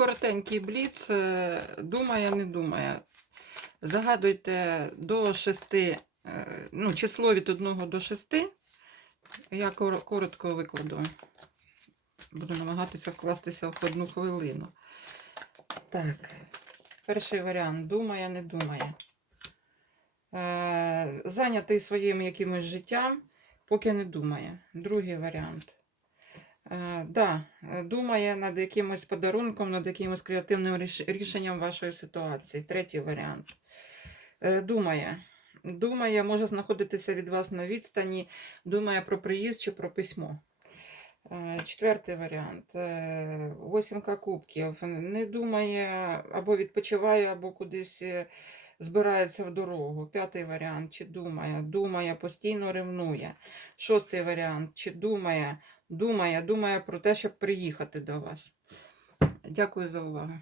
коротенький бліц. е, Думає, не думає. Загадуйте до 6, ну, число від 1 до 6. Я коротко викладу. Буду намагатися вкластися в одну хвилину. Так, перший варіант. Думає, не думає. Е, зайнятий своїм якимось життям, поки не думає. Другий варіант. Да, е, думає над якимось подарунком, над якимось креативним рішенням вашої ситуації. Третій варіант. Е, думає. Думає, може знаходитися від вас на відстані, думає про приїзд чи про письмо. Е, Четвертий варіант. Восімка кубків. Не думає або відпочиває, або кудись збирається в дорогу. П'ятий варіант. Чи думає? Думає, постійно ревнує. Шостий варіант. Чи думає? Думає, думає про те, щоб приїхати до вас. Дякую за увагу.